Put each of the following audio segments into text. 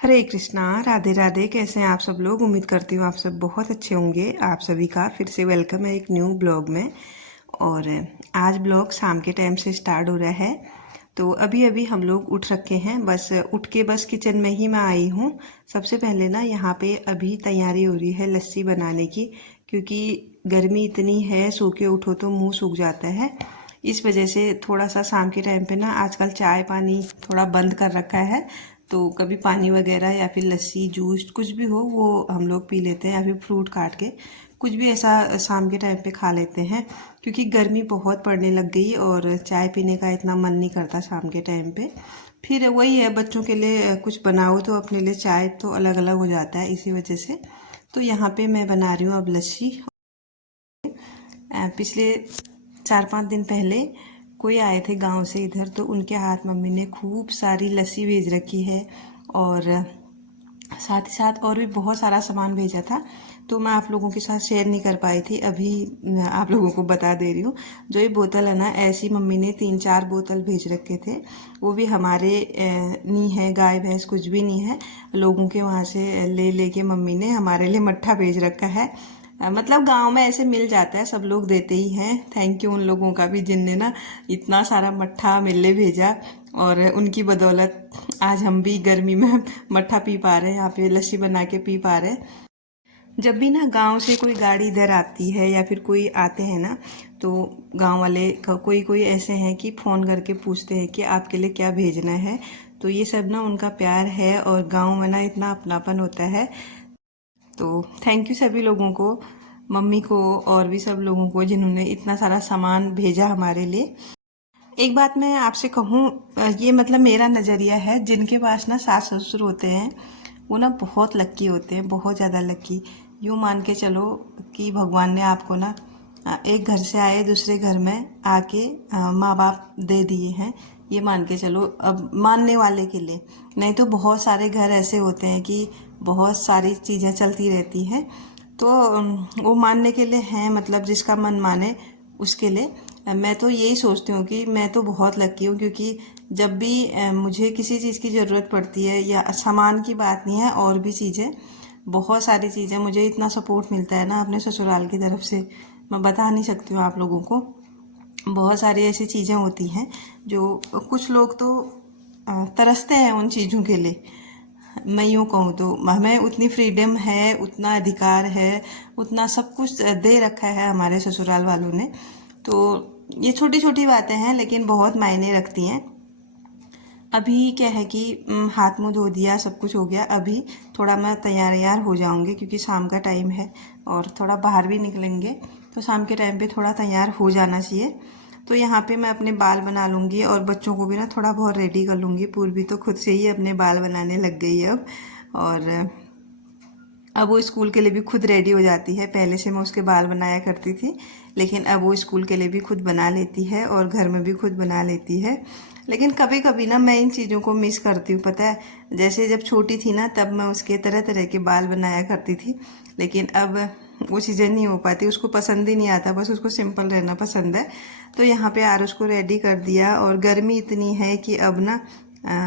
हरे कृष्णा, राधे राधे। कैसे हैं आप सब लोग? उम्मीद करती हूँ आप सब बहुत अच्छे होंगे। आप सभी का फिर से वेलकम है एक न्यू ब्लॉग में। और आज ब्लॉग शाम के टाइम से स्टार्ट हो रहा है। तो अभी अभी हम लोग उठ रखे हैं, बस उठ के बस किचन में ही मैं आई हूँ। सबसे पहले ना यहाँ पे अभी तैयारी हो रही है लस्सी बनाने की, क्योंकि गर्मी इतनी है, सो के उठो तो मुंह सूख जाता है। इस वजह से थोड़ा सा शाम के टाइम पे ना आजकल चाय पानी थोड़ा बंद कर रखा है। तो कभी पानी वगैरह या फिर लस्सी जूस कुछ भी हो वो हम लोग पी लेते हैं, या फिर फ्रूट काट के कुछ भी ऐसा शाम के टाइम पे खा लेते हैं। क्योंकि गर्मी बहुत पड़ने लग गई और चाय पीने का इतना मन नहीं करता शाम के टाइम पे। फिर वही है, बच्चों के लिए कुछ बनाओ तो अपने लिए चाय तो अलग अलग हो जाता है, इसी वजह से। तो यहाँ पे मैं बना रही हूँ अब लस्सी। पिछले 4-5 दिन पहले कोई आए थे गांव से इधर, तो उनके हाथ मम्मी ने खूब सारी लस्सी भेज रखी है। और साथ ही साथ और भी बहुत सारा सामान भेजा था, तो मैं आप लोगों के साथ शेयर नहीं कर पाई थी। अभी आप लोगों को बता दे रही हूँ। जो ये बोतल है ना, ऐसी मम्मी ने 3-4 बोतल भेज रखे थे। वो भी हमारे नहीं है, गाय भैंस कुछ भी नहीं है, लोगों के वहाँ से ले लेके मम्मी ने हमारे लिए मट्ठा भेज रखा है। मतलब गांव में ऐसे मिल जाता है, सब लोग देते ही हैं। थैंक यू उन लोगों का भी जिनने ना इतना सारा मट्ठा मिलने भेजा। और उनकी बदौलत आज हम भी गर्मी में मट्ठा पी पा रहे हैं, यहाँ पे लस्सी बना के पी पा रहे हैं। जब भी ना गांव से कोई गाड़ी इधर आती है या फिर कोई आते हैं ना, तो गांव वाले कोई कोई ऐसे हैं कि फ़ोन करके पूछते हैं कि आपके लिए क्या भेजना है। तो ये सब ना उनका प्यार है, और गांव में ना इतना अपनापन होता है। तो थैंक यू सभी लोगों को, मम्मी को और भी सब लोगों को जिन्होंने इतना सारा सामान भेजा हमारे लिए। एक बात मैं आपसे कहूँ, ये मतलब मेरा नज़रिया है, जिनके पास ना सास ससुर होते हैं वो ना बहुत लक्की होते हैं, बहुत ज़्यादा लक्की। यूँ मान के चलो कि भगवान ने आपको ना एक घर से आए दूसरे घर में आके माँ बाप दे दिए हैं, ये मान के चलो अब मानने वाले के लिए। नहीं तो बहुत सारे घर ऐसे होते हैं कि बहुत सारी चीज़ें चलती रहती हैं, तो वो मानने के लिए हैं, मतलब जिसका मन माने उसके लिए। मैं तो यही सोचती हूँ कि मैं तो बहुत लकी हूँ, क्योंकि जब भी मुझे किसी चीज़ की ज़रूरत पड़ती है, या सामान की बात नहीं है, और भी चीज़ें, बहुत सारी चीज़ें, मुझे इतना सपोर्ट मिलता है ना अपने ससुराल की तरफ से, मैं बता नहीं सकती हूँ आप लोगों को। बहुत सारी ऐसी चीज़ें होती हैं जो कुछ लोग तो तरसते हैं उन चीज़ों के लिए। मैं यूँ कहूँ तो हमें उतनी फ्रीडम है, उतना अधिकार है, उतना सब कुछ दे रखा है हमारे ससुराल वालों ने। तो ये छोटी छोटी बातें हैं, लेकिन बहुत मायने रखती हैं। अभी क्या है कि हाथ मुंह धो दिया, सब कुछ हो गया। अभी थोड़ा मैं तैयार हो जाऊंगी, क्योंकि शाम का टाइम है और थोड़ा बाहर भी निकलेंगे, तो शाम के टाइम पे थोड़ा तैयार हो जाना चाहिए। तो यहाँ पे मैं अपने बाल बना लूँगी, और बच्चों को भी ना थोड़ा बहुत रेडी कर लूँगी। पूर्वी तो खुद से ही अपने बाल बनाने लग गई है अब। और अब वो स्कूल के लिए भी खुद रेडी हो जाती है। पहले से मैं उसके बाल बनाया करती थी, लेकिन अब वो स्कूल के लिए भी खुद बना लेती है और घर में भी खुद बना लेती है। लेकिन कभी कभी ना मैं इन चीज़ों को मिस करती हूँ, पता है। जैसे जब छोटी थी ना, तब मैं उसके तरह तरह के बाल बनाया करती थी, लेकिन अब वो चीज़ें नहीं हो पाती, उसको पसंद ही नहीं आता, बस उसको सिंपल रहना पसंद है। तो यहाँ पे आरुष को रेडी कर दिया, और गर्मी इतनी है कि अब ना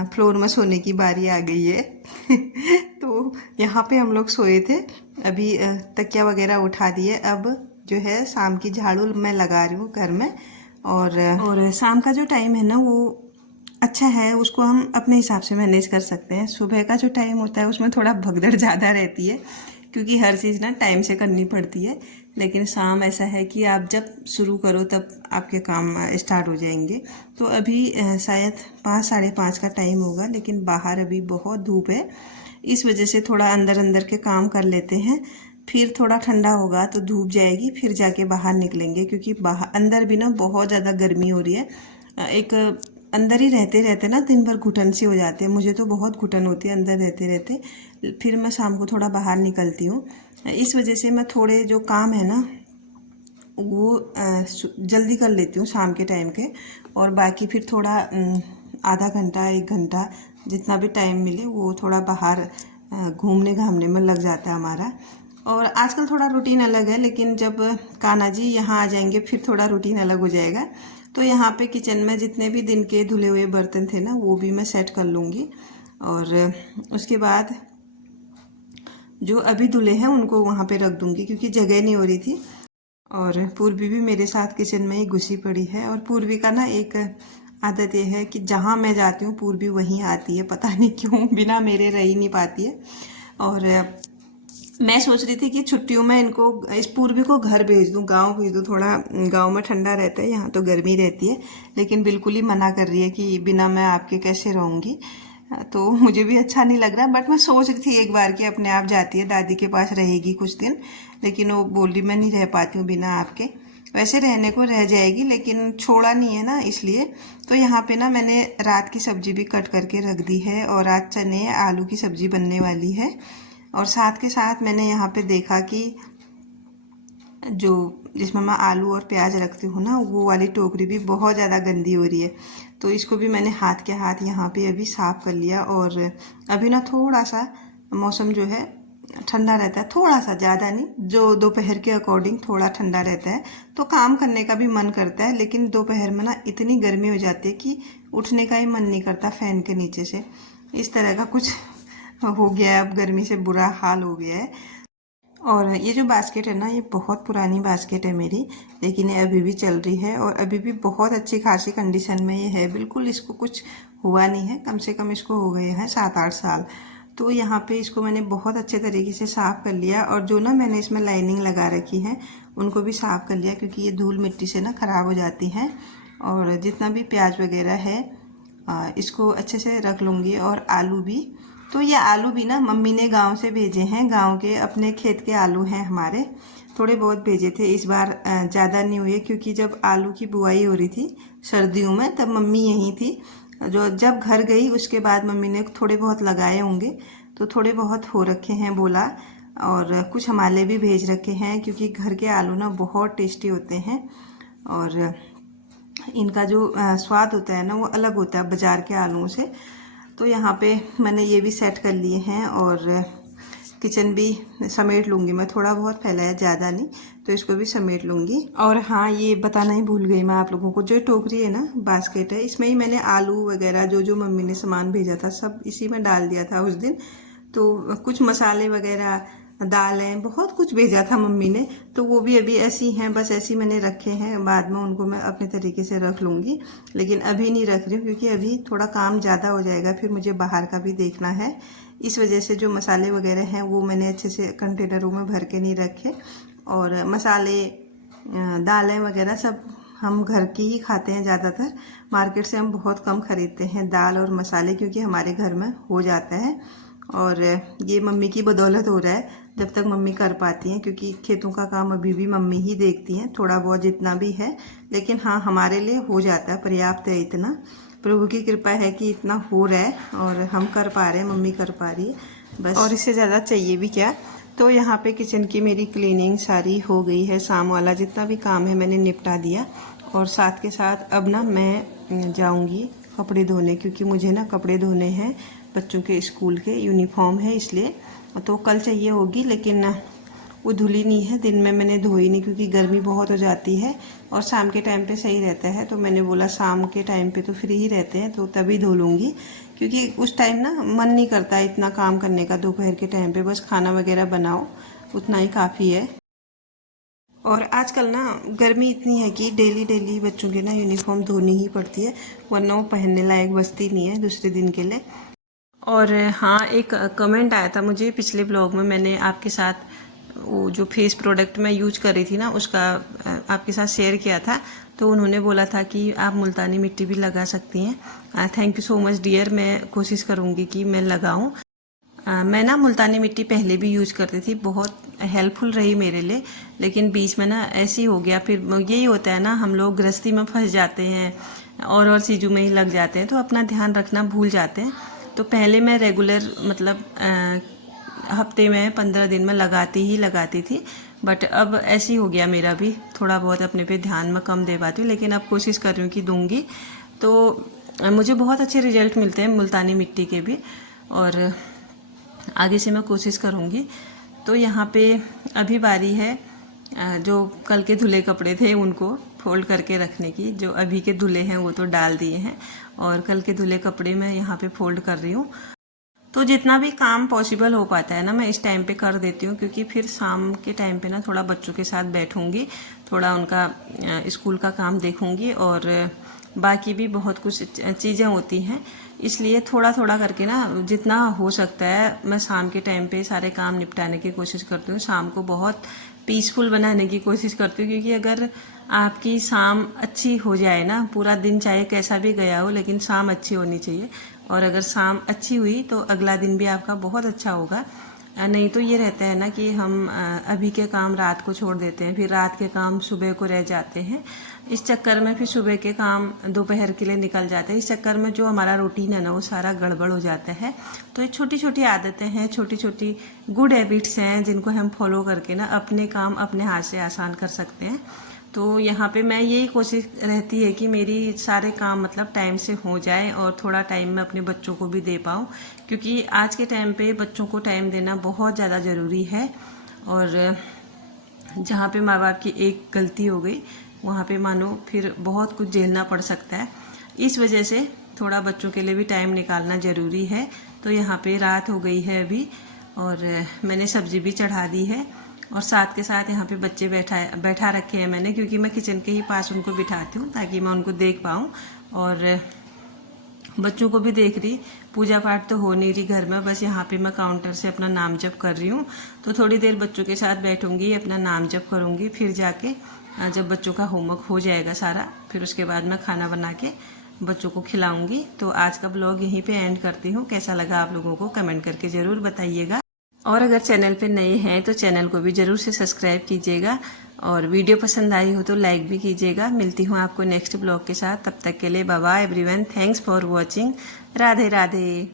फ्लोर में सोने की बारी आ गई है। तो यहाँ पे हम लोग सोए थे। अभी तकिया वगैरह उठा दिए। अब जो है शाम की झाड़ू मैं लगा रही हूँ घर में। और शाम का जो टाइम है ना, वो अच्छा है, उसको हम अपने हिसाब से मैनेज कर सकते हैं। सुबह का जो टाइम होता है उसमें थोड़ा भगदड़ ज़्यादा रहती है, क्योंकि हर चीज़ ना टाइम से करनी पड़ती है। लेकिन शाम ऐसा है कि आप जब शुरू करो तब आपके काम स्टार्ट हो जाएंगे। तो अभी शायद 5-5:30 का टाइम होगा, लेकिन बाहर अभी बहुत धूप है, इस वजह से थोड़ा अंदर अंदर के काम कर लेते हैं। फिर थोड़ा ठंडा होगा तो धूप जाएगी, फिर जाके बाहर निकलेंगे, क्योंकि बाहर अंदर भी ना बहुत ज़्यादा गर्मी हो रही है। एक अंदर ही रहते रहते ना दिन भर घुटन सी हो जाती है, मुझे तो बहुत घुटन होती है अंदर रहते रहते। फिर मैं शाम को थोड़ा बाहर निकलती हूँ, इस वजह से मैं थोड़े जो काम है ना वो जल्दी कर लेती हूँ शाम के टाइम के। और बाकी फिर थोड़ा आधा घंटा 1 घंटा जितना भी टाइम मिले वो थोड़ा बाहर घूमने घामने में लग जाता है हमारा। और आजकल थोड़ा रूटीन अलग है, लेकिन जब कान्हा जी यहाँ आ जाएंगे फिर थोड़ा रूटीन अलग हो जाएगा। तो यहाँ पे किचन में जितने भी दिन के धुले हुए बर्तन थे ना, वो भी मैं सेट कर लूँगी। और उसके बाद जो अभी धुले हैं उनको वहाँ पे रख दूँगी क्योंकि जगह नहीं हो रही थी। और पूर्वी भी मेरे साथ किचन में ही घुसी पड़ी है। और पूर्वी का ना एक आदत ये है कि जहाँ मैं जाती हूँ पूर्वी वहीं आती है, पता नहीं क्यों, बिना मेरे रह ही नहीं पाती है। और मैं सोच रही थी कि छुट्टियों में इनको, इस पूर्वी को घर भेज दूँ, गांव भेज दूँ, थोड़ा गांव में ठंडा रहता है, यहाँ तो गर्मी रहती है। लेकिन बिल्कुल ही मना कर रही है कि बिना मैं आपके कैसे रहूँगी। तो मुझे भी अच्छा नहीं लग रहा, बट मैं सोच रही थी एक बार कि अपने आप जाती है, दादी के पास रहेगी कुछ दिन। लेकिन वो बोल रही मैं नहीं रह पाती हूँ बिना आपके। वैसे रहने को रह जाएगी लेकिन छोड़ा नहीं है ना, इसलिए। तो यहाँ पे ना मैंने रात की सब्जी भी कट करके रख दी है और आज चने आलू की सब्जी बनने वाली है। और साथ के साथ मैंने यहाँ पे देखा कि जो जिसमें मैं आलू और प्याज रखती हूँ ना, वो वाली टोकरी भी बहुत ज़्यादा गंदी हो रही है। तो इसको भी मैंने हाथ के हाथ यहाँ पे अभी साफ़ कर लिया। और अभी ना थोड़ा सा मौसम जो है ठंडा रहता है, थोड़ा सा, ज़्यादा नहीं, जो दोपहर के अकॉर्डिंग थोड़ा ठंडा रहता है, तो काम करने का भी मन करता है। लेकिन दोपहर में ना इतनी गर्मी हो जाती है कि उठने का ही मन नहीं करता फैन के नीचे से। इस तरह का कुछ हो गया है, अब गर्मी से बुरा हाल हो गया है। और ये जो बास्केट है ना, ये बहुत पुरानी बास्केट है मेरी, लेकिन ये अभी भी चल रही है और अभी भी बहुत अच्छी खासी कंडीशन में ये है। बिल्कुल इसको कुछ हुआ नहीं है, कम से कम इसको हो गए हैं 7-8 साल। तो यहाँ पे इसको मैंने बहुत अच्छे तरीके से साफ़ कर लिया। और जो ना मैंने इसमें लाइनिंग लगा रखी है उनको भी साफ़ कर लिया, क्योंकि ये धूल मिट्टी से ना ख़राब हो जाती हैं। और जितना भी प्याज वगैरह है इसको अच्छे से रख लूँगी, और आलू भी। तो ये आलू भी ना मम्मी ने गांव से भेजे हैं, गांव के अपने खेत के आलू हैं हमारे, थोड़े बहुत भेजे थे। इस बार ज़्यादा नहीं हुए, क्योंकि जब आलू की बुआई हो रही थी सर्दियों में तब मम्मी यहीं थी। जो जब घर गई उसके बाद मम्मी ने थोड़े बहुत लगाए होंगे, तो थोड़े बहुत हो रखे हैं बोला। और कुछ हमारे भी भेज रखे हैं, क्योंकि घर के आलू ना बहुत टेस्टी होते हैं। और इनका जो स्वाद होता है ना वो अलग होता है बाज़ार के आलूओं से। तो यहाँ पे मैंने ये भी सेट कर लिए हैं। और किचन भी समेट लूँगी मैं, थोड़ा बहुत फैला है, ज़्यादा नहीं, तो इसको भी समेट लूँगी। और हाँ, ये बताना ही भूल गई मैं आप लोगों को, जो टोकरी है ना, बास्केट है, इसमें ही मैंने आलू वगैरह जो जो मम्मी ने सामान भेजा था सब इसी में डाल दिया था उस दिन। तो कुछ मसाले वगैरह, दालें, बहुत कुछ भेजा था मम्मी ने, तो वो भी अभी ऐसी हैं, बस ऐसी मैंने रखे हैं। बाद में उनको मैं अपने तरीके से रख लूँगी, लेकिन अभी नहीं रख रही हूँ क्योंकि अभी थोड़ा काम ज़्यादा हो जाएगा, फिर मुझे बाहर का भी देखना है। इस वजह से जो मसाले वगैरह हैं वो मैंने अच्छे से कंटेनरों में भर के नहीं रखे। और मसाले, दालें वगैरह सब हम घर की ही खाते हैं ज़्यादातर। मार्केट से हम बहुत कम ख़रीदते हैं दाल और मसाले, क्योंकि हमारे घर में हो जाता है। और ये मम्मी की बदौलत हो रहा है, जब तक मम्मी कर पाती हैं, क्योंकि खेतों का काम अभी भी मम्मी ही देखती हैं, थोड़ा बहुत जितना भी है। लेकिन हाँ, हमारे लिए हो जाता है, पर्याप्त है इतना। प्रभु की कृपा है कि इतना हो रहा है और हम कर पा रहे हैं, मम्मी कर पा रही है बस, और इससे ज़्यादा चाहिए भी क्या। तो यहाँ पे किचन की मेरी क्लीनिंग सारी हो गई है, शाम वाला जितना भी काम है मैंने निपटा दिया। और साथ के साथ अब ना मैं जाऊँगी कपड़े धोने, क्योंकि मुझे ना कपड़े धोने हैं, बच्चों के स्कूल के यूनिफॉर्म है इसलिए। तो कल चाहिए होगी, लेकिन वो धुली नहीं है, दिन में मैंने धोई नहीं क्योंकि गर्मी बहुत हो जाती है और शाम के टाइम पे सही रहता है। तो मैंने बोला शाम के टाइम पे तो फ्री ही रहते हैं, तो तभी धो लूँगी, क्योंकि उस टाइम ना मन नहीं करता इतना काम करने का। दोपहर के टाइम पे बस खाना वगैरह बनाओ, उतना ही काफ़ी है। और आजकल ना गर्मी इतनी है कि डेली डेली बच्चों के ना यूनिफॉर्म धोनी ही पड़ती है, वरना वो पहनने लायक बचती नहीं है दूसरे दिन के लिए। और हाँ, एक कमेंट आया था मुझे पिछले ब्लॉग में, मैंने आपके साथ वो जो फेस प्रोडक्ट मैं यूज कर रही थी ना उसका आपके साथ शेयर किया था। तो उन्होंने बोला था कि आप मुल्तानी मिट्टी भी लगा सकती हैं। Thank you so much dear, मैं कोशिश करूँगी कि मैं लगाऊँ। मैं ना मुल्तानी मिट्टी पहले भी यूज़ करती थी, बहुत हेल्पफुल रही मेरे लिए। लेकिन बीच में ना ऐसे ही हो गया, फिर यही होता है ना, हम लोग गृहस्थी में फंस जाते हैं और चीज़ों में ही लग जाते हैं, तो अपना ध्यान रखना भूल जाते हैं। तो पहले मैं रेगुलर मतलब हफ्ते में 15 दिन में लगाती थी, बट अब ऐसे ही हो गया मेरा भी, थोड़ा बहुत अपने पे ध्यान में कम दे पाती हूँ, लेकिन अब कोशिश कर रही हूँ कि दूंगी। तो मुझे बहुत अच्छे रिजल्ट मिलते हैं मुल्तानी मिट्टी के भी, और आगे से मैं कोशिश करूँगी। तो यहाँ पे अभी बारी है जो कल के धुले कपड़े थे उनको फोल्ड करके रखने की। जो अभी के धुले हैं वो तो डाल दिए हैं, और कल के धुले कपड़े मैं यहाँ पे फोल्ड कर रही हूँ। तो जितना भी काम पॉसिबल हो पाता है ना मैं इस टाइम पे कर देती हूँ, क्योंकि फिर शाम के टाइम पे ना थोड़ा बच्चों के साथ बैठूंगी, थोड़ा उनका स्कूल का काम देखूंगी और बाकी भी बहुत कुछ चीज़ें होती हैं, इसलिए थोड़ा थोड़ा करके ना जितना हो सकता है मैं शाम के टाइम पे सारे काम निपटाने की कोशिश करती हूँ। शाम को बहुत पीसफुल बनाने की कोशिश करती हूँ, क्योंकि अगर आपकी शाम अच्छी हो जाए ना, पूरा दिन चाहे कैसा भी गया हो लेकिन शाम अच्छी होनी चाहिए, और अगर शाम अच्छी हुई तो अगला दिन भी आपका बहुत अच्छा होगा। नहीं तो ये रहता है ना कि हम अभी के काम रात को छोड़ देते हैं, फिर रात के काम सुबह को रह जाते हैं, इस चक्कर में फिर सुबह के काम दोपहर के लिए निकल जाते हैं, इस चक्कर में जो हमारा रूटीन है ना वो सारा गड़बड़ हो जाता है। तो ये छोटी छोटी आदतें हैं, छोटी छोटी गुड हैबिट्स हैं जिनको हम फॉलो करके ना अपने काम अपने हाथ से आसान कर सकते हैं। तो यहाँ पे मैं यही कोशिश रहती है कि मेरी सारे काम मतलब टाइम से हो जाए और थोड़ा टाइम मैं अपने बच्चों को भी दे पाऊँ, क्योंकि आज के टाइम पे बच्चों को टाइम देना बहुत ज़्यादा ज़रूरी है। और जहाँ पे माँ बाप की एक गलती हो गई वहाँ पे मानो फिर बहुत कुछ झेलना पड़ सकता है, इस वजह से थोड़ा बच्चों के लिए भी टाइम निकालना ज़रूरी है। तो यहाँ पे रात हो गई है अभी और मैंने सब्जी भी चढ़ा दी है, और साथ के साथ यहाँ पे बच्चे बैठा रखे हैं मैंने, क्योंकि मैं किचन के ही पास उनको बिठाती हूँ ताकि मैं उनको देख पाऊँ, और बच्चों को भी देख रही। पूजा पाठ तो हो नहीं रही घर में, बस यहाँ पे मैं काउंटर से अपना नाम जप कर रही हूँ। तो थोड़ी देर बच्चों के साथ बैठूंगी, अपना नाम जप करूँगी, फिर जाके जब बच्चों का होमवर्क हो जाएगा सारा, फिर उसके बाद मैं खाना बना के बच्चों को खिलाऊंगी। तो आज का ब्लॉग यहीं पे एंड करती हूँ। कैसा लगा आप लोगों को कमेंट करके ज़रूर बताइएगा, और अगर चैनल पे नए हैं तो चैनल को भी ज़रूर से सब्सक्राइब कीजिएगा, और वीडियो पसंद आई हो तो लाइक भी कीजिएगा। मिलती हूँ आपको नेक्स्ट ब्लॉग के साथ, तब तक के लिए bye bye everyone, thanks for watching, Radhe Radhe.